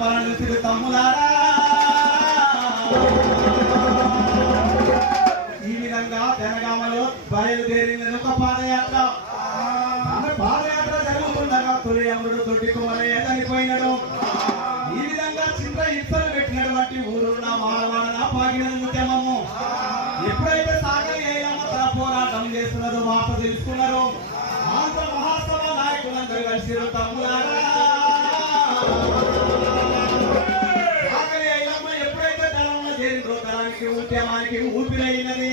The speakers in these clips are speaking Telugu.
పనులు తమ్ములారా. ఈ విధంగా జనగామలో బయలుదేరినది ఒక పాదయాత్ర. పాదయాత్ర జరుగుతుండగా తొలి అమ్ముడు దొడ్డి కుమరయ్య చనిపోయినడు. ఈ విధంగా చిన్న ఇత్తలు పెట్టినటువంటి ఊరున్న మానవాడన పాగిన ముత్యమమ్ము ఎప్పుడైతే సాగలి అయ్యమ్మ తన పోరాటం చేస్తున్నదో మాట తెలుసుకున్నారు. ఆంధ్ర మహాసభ నాయకులందరూ కలిసి తమ్ములారా. సాగలి అయ్యమ్మ ఎప్పుడైతే దళంలో చేరిందో దళానికి ఉద్యమానికి ఊపిరైనది.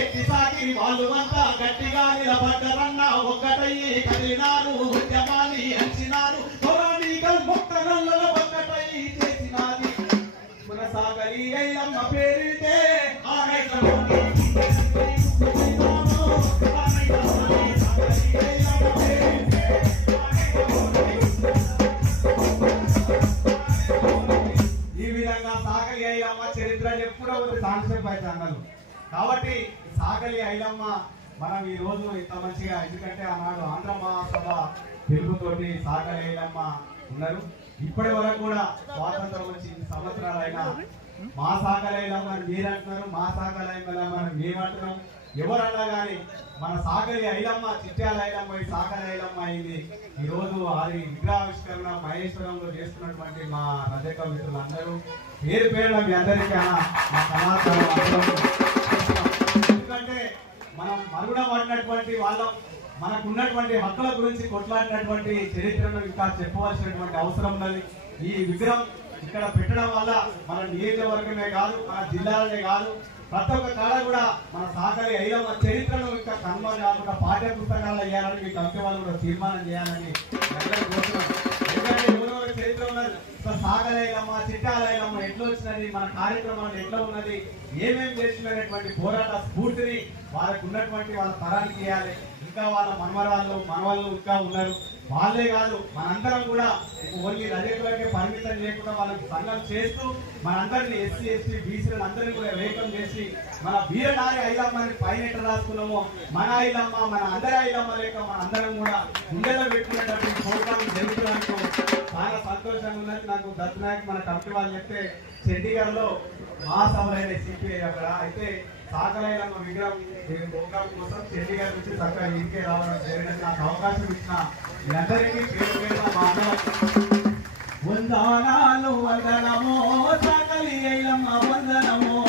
ఎట్టి సాగిరి వాళ్ళు అంతా గట్టిగా నిలబడ్డరన్నా ఒక్కటయ్యి కదిలినారు. ఉద్యమాన్ని అంచినారు. పౌరాణికల్ మొక్కలలో ఒక్కటయ్యి చేసినాది మన సాగలి అయ్యమ్మ పేరితే. ఈ విధంగా సాగలి అయ్యమ్మ చరిత్ర ఎప్పుడో కాన్సెప్ట్ అయితే అన్నారు. కాబట్టి సాగలి ఐలమ్మ మనం ఈ రోజు ఇంత మంచిగా, ఎందుకంటే ఆనాడు ఆంధ్ర మహాసభ పిలుపుతోటి సాగలి ఐలమ్మ ఉన్నారు. ఇప్పటి వరకు కూడా స్వాతంత్రం వచ్చి 2 సంవత్సరాలైనా మా సాగలి ఐలమ్మ మీరు అంటున్నారు, మా సాగలి ఐలమ్మ మేమంటున్నాం. ఎవరన్నా కానీ మన సాగలి ఐలమ్మ చిట్యాల ఐలమ్మ సాగలి ఐలమ్మ అయింది. ఈ రోజు అది విగ్రహావిష్కరణ మహేశ్వరంలో చేస్తున్నటువంటి మా రజక మిత్రులందరూ పేరు పేరున మీ అందరికీ మా సమాచారం. ఎందుకంటే మనం మరుగున పడినటువంటి వాళ్ళం, మనకున్నటువంటి హక్కుల గురించి కొట్లాడినటువంటి చరిత్రను ఇంకా చెప్పవలసినటువంటి అవసరం ఉన్నది. ఈ విగ్రహం ఇక్కడ పెట్టడం వల్ల మన నియోజకవర్గమే కాదు, మన జిల్లాలనే కాదు, ప్రతి ఒక్క కాడ కూడా మన సాగలి ఐలమ్మ చరిత్రను ఇంకా కన్వర్ట్ కాకుండా పాఠ్య పుస్తకాల్లో వేయాలని మీ కమిటీ వాళ్ళు కూడా తీర్మానం చేయాలని ఎందుకంటే ఎవరెవరి చరిత్ర ఉన్నది. సాగలి ఐలమ్మ చిట్యాల ఐలమ్మ ఎట్లా వచ్చినది, మన కార్యక్రమాలు ఎట్లా ఉన్నది, ఏమేమి చేసినటువంటి పోరాట స్ఫూర్తిని వాళ్ళకు ఉన్నటువంటి వాళ్ళ తరానికి ఇవ్వాలి. ఇంకా వాళ్ళ మనవాళ్ళు ఇంకా ఉన్నారు. వాళ్ళే కాదు మనందరం కూడా ఓన్లీ రజకులకే పరిమితం చేయకుండా వాళ్ళకి సంఘం చేస్తూ మనందరినీ ఎస్సీ ఎస్టీ బీసీలను అందరినీ కూడా వేగం చేసి మన వీరనారి ఐలమ్మని పైన ఎట్లా రాసుకున్నామో మన ఐలమ్మ మన అందరి ఐలమ్మ లేక మన అందరం కూడా గుండెలో పెట్టుకునేటువంటి ప్రోగ్రాం జరుగుతున్నట్టు చాలా సంతోషంగా ఉన్నది. నాకు దత్తనాయక్ మన కమిటీ వాళ్ళు చెప్తే చండీగఢ్లో మహాసభలైన సిపిఐ అక్కడ అయితే సాగలి ఐలమ్మ విగ్రహం ప్రోగ్రాం కోసం చండీగఢ్ నుంచి చక్కగా ఇంటికే రావడం జరిగినట్టు నాకు అవకాశం ఇచ్చిన మీ అందరికీ పేరు పేరున మా వందనాలు వందనమో సాగలి ఐలమ్మ వందనమో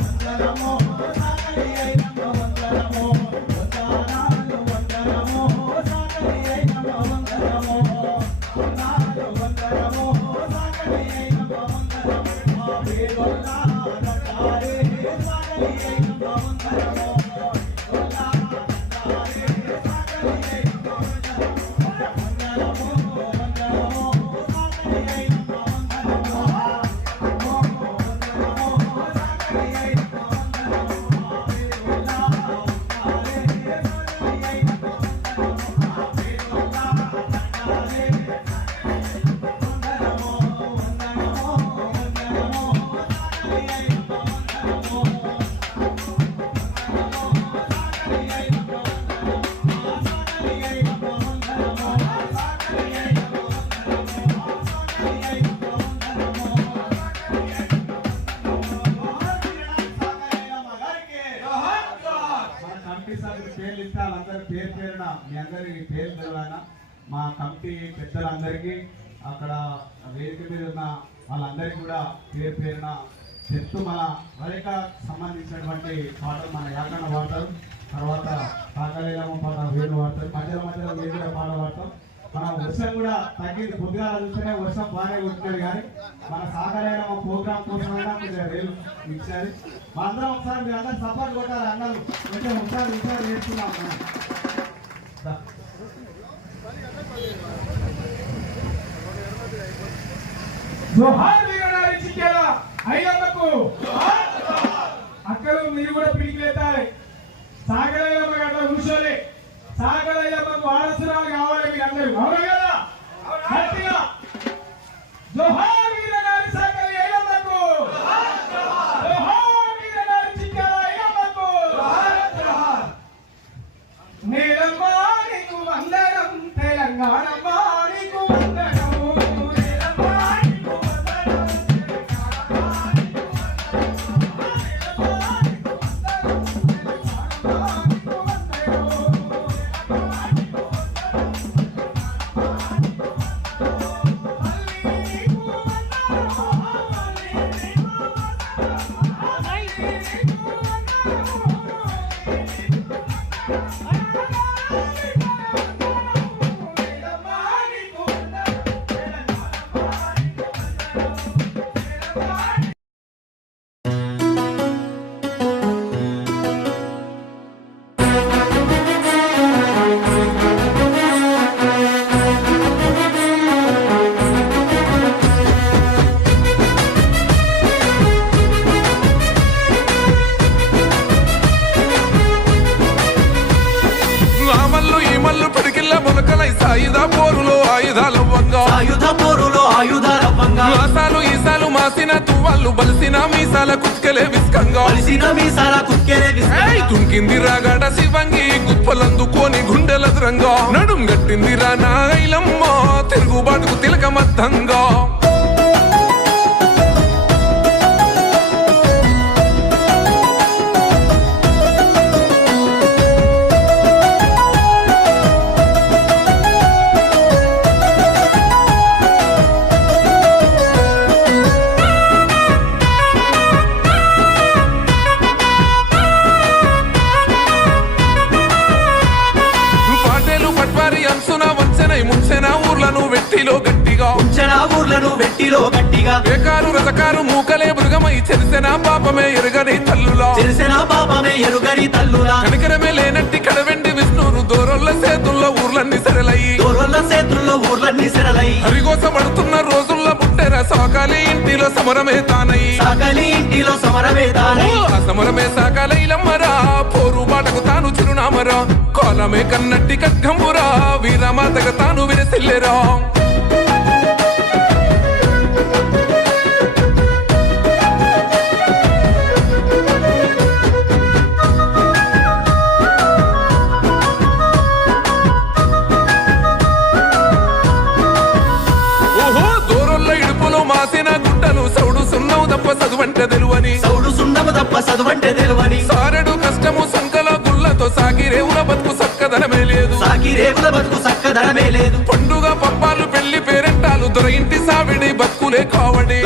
వందనమో సాగలి ఐలమ్మ వందనమో వందనాలు వందనమో సాగలి ఐలమ్మ వందనమో వందనాలు వందనమో సాగలి ఐలమ్మ వందనమో పేరులా నటారే సాగలి ఐలమ్మ వందనమో పేర్లు ఇస్తే వాళ్ళందరూ పేరు పేరున మీ అందరికి పేరు తెలవాలన్నా మా కమిటీ పెద్దలందరికీ అక్కడ వేదిక మీద ఉన్న వాళ్ళందరికీ కూడా పేరు పేరున చెప్తూ మన వరిక సంబంధించినటువంటి పాటలు మన యాకన్న పాడతారు, తర్వాత సాగలేలమ్మ పాట వేరు పాడతారు, మధ్యలో వేరుగా పాట పాడతాం. మన వర్షం కూడా తగ్గింది, కొద్దిగా చూస్తేనే వర్షం బాగానే కొట్టినది. కానీ మన సాగలేలమ్మ ప్రోగ్రామ్ కోసం కొద్దిగా రేలు ఇచ్చారు. మనందరం ఒకసారి మీరు అందరూ సపోర్ట్ కొట్టాలి అన్నారు. కొంచెం ఒకసారి నేర్చుకున్నాం మనం. జోహార్ వీరనారి చిట్యాల ఐలమ్మకు అక్కలు మీరు కూడా పిలిపిలేతాలి. సాగలేలమ్మ గట్ల కూర్చోలే, సాగలేలమ్మకు వారసురాలు కావాలి మీరు అందరూ. అవును కదా? గట్టిగా జోహార్ వీరనారి సాగలి ఐలమ్మకు, జోహార్ వీరనారి చిట్యాల ఐలమ్మకు. నీలమ్మ నీకు వందనం, తెలంగాణమ్మ నీకు వందనం. మల్లు ఈ మల్లు పిడికిల్ల మొలకలై సాయుధ పోరులో ఆయుధాలవ్వంగా ఆసాలు ఈసాలు మాసిన తువ్వాళ్ళు బలిసిన మీసాల కుత్కెలే విస్కంగా ఏయ్ తుంకింది రాగాడ శివంగి గుప్పలందుకోని గుండెల ద్రంగా నడుం గట్టింది రా నా ఐలమ్మ తిరుగుబాటుకు తిలకమద్దంగా ముంచెన ఊర్లను వెట్టిలో బేకారు రజకారు మూకలే మృగమై చెరిసెన పాపమే ఎరుగని తల్లులా కనికరమే లేనట్టి కడవెండి విష్ణురు దూరొల్ల సేతుల్లో ఊర్లన్నీ సెరలై హరిగోసపడుతున్న రోజుల్లో పుట్టెర సాకాలి ఇంటిలో సమరమే తానై ఆ సమరమే సాకాలైలమ్మరా పోరు బాటకు తాను చిరునామరా కోలమే కన్నట్టి ఖడ్గంబురా వీరమాతగ తాను విరసిల్లెరా మాసిన గుడ్డలు సౌడు సున్నవు తప్ప చదువంటే తెలువని సారెడు కష్టము సంకల గుళ్ళతో సాగిరేవుల బతుకు సక్కదనమే లేదు పండుగ పప్పాలు పెళ్లి పేరెంటాలు దొరయింటి సావిడి బతుకులే కావడి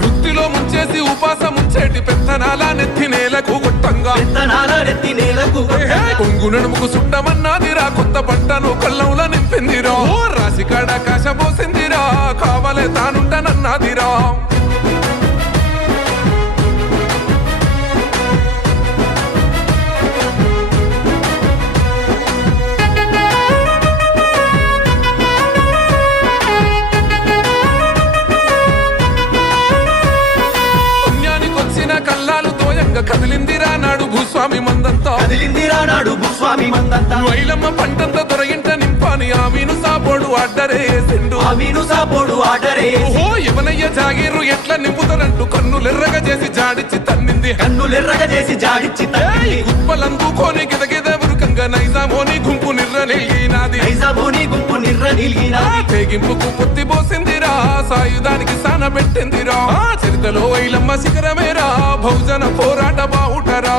వృత్తిలో ముంచేసి ఉపాస ముంచేటి పెత్తనాల నెత్తి నేలకు కొట్టంగా కొంగు నడుముకు సుట్టమన్నాదిరా కొత్త బట్టను కళ్ళంల నింపిందిరా రాసి కాడ కాశ పోసిందిరా కావాలే తానుంటానన్నాదిరా కదిలిందిరా నాడు భూస్వామి మందంతా వైలమ్మ పంటంతా దొరయింట నింపాని ఆమీను సాపోడు ఆర్డరే ఎవనయ్య జాగీరు ఎట్లా నింపుతారంటూ కన్నులెర్రగా చేసి జాడిచ్చి తన్నింది గుప్పలందుకోని గిదగిద ఉరుకంగా నైజామోని గుంపు నిర్ర నిలిగినాది తెగింపుకు పొత్తి పోసిందిరా సాయుధానికి సాన పెట్టిందిరా చరితలో వైలమ్మ శిఖరమేరా బహుజన పోరాట బావుటరా